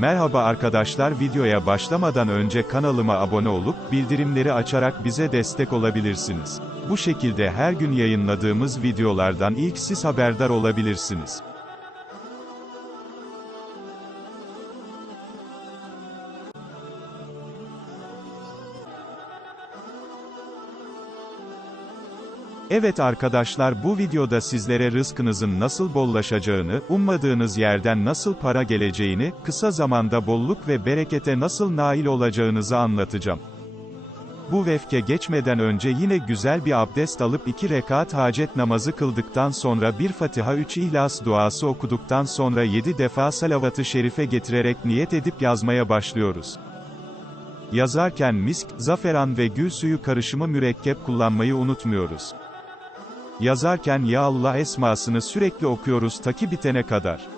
Merhaba arkadaşlar videoya başlamadan önce kanalıma abone olup, bildirimleri açarak bize destek olabilirsiniz. Bu şekilde her gün yayınladığımız videolardan ilk siz haberdar olabilirsiniz. Evet arkadaşlar bu videoda sizlere rızkınızın nasıl bollaşacağını, ummadığınız yerden nasıl para geleceğini, kısa zamanda bolluk ve berekete nasıl nail olacağınızı anlatacağım. Bu vefke geçmeden önce yine güzel bir abdest alıp iki rekat hacet namazı kıldıktan sonra bir Fatiha 3 İhlas duası okuduktan sonra 7 defa salavat-ı şerife getirerek niyet edip yazmaya başlıyoruz. Yazarken misk, zaferan ve gül suyu karışımı mürekkep kullanmayı unutmuyoruz. Yazarken Ya Allah esmasını sürekli okuyoruz ta ki bitene kadar.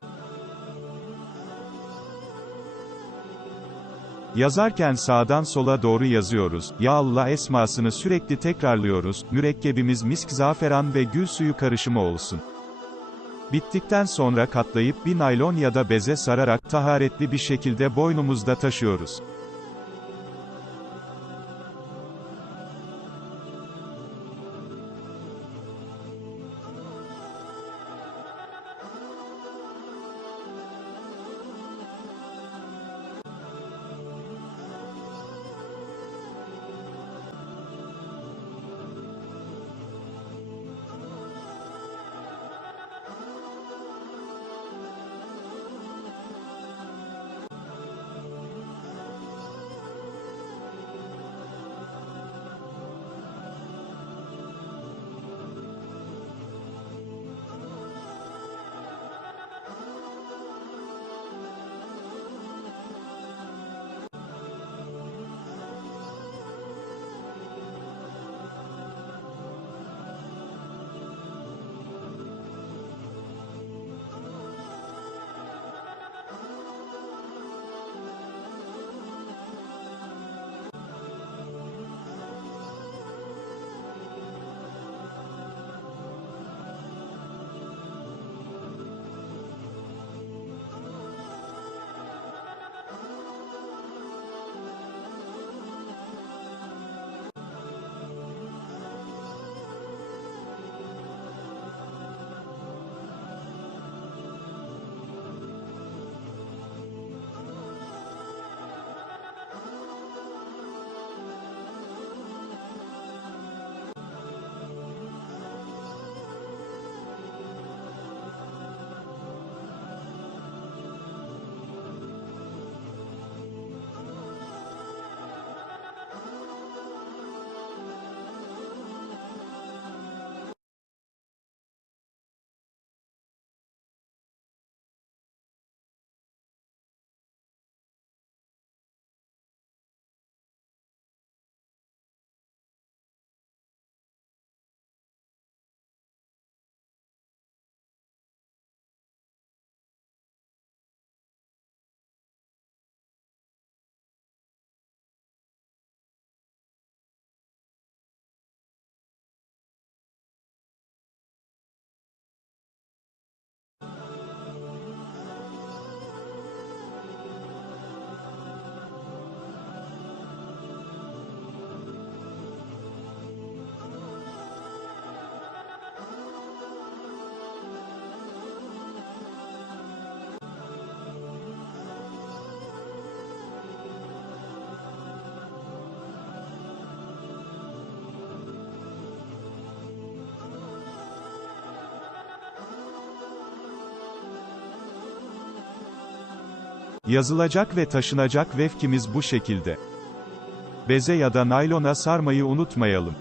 Yazarken sağdan sola doğru yazıyoruz, Ya Allah esmasını sürekli tekrarlıyoruz, mürekkebimiz misk zaferan ve gül suyu karışımı olsun. Bittikten sonra katlayıp bir naylon ya da beze sararak taharetli bir şekilde boynumuzda taşıyoruz. Yazılacak ve taşınacak vefkimiz bu şekilde. Beze ya da naylona sarmayı unutmayalım.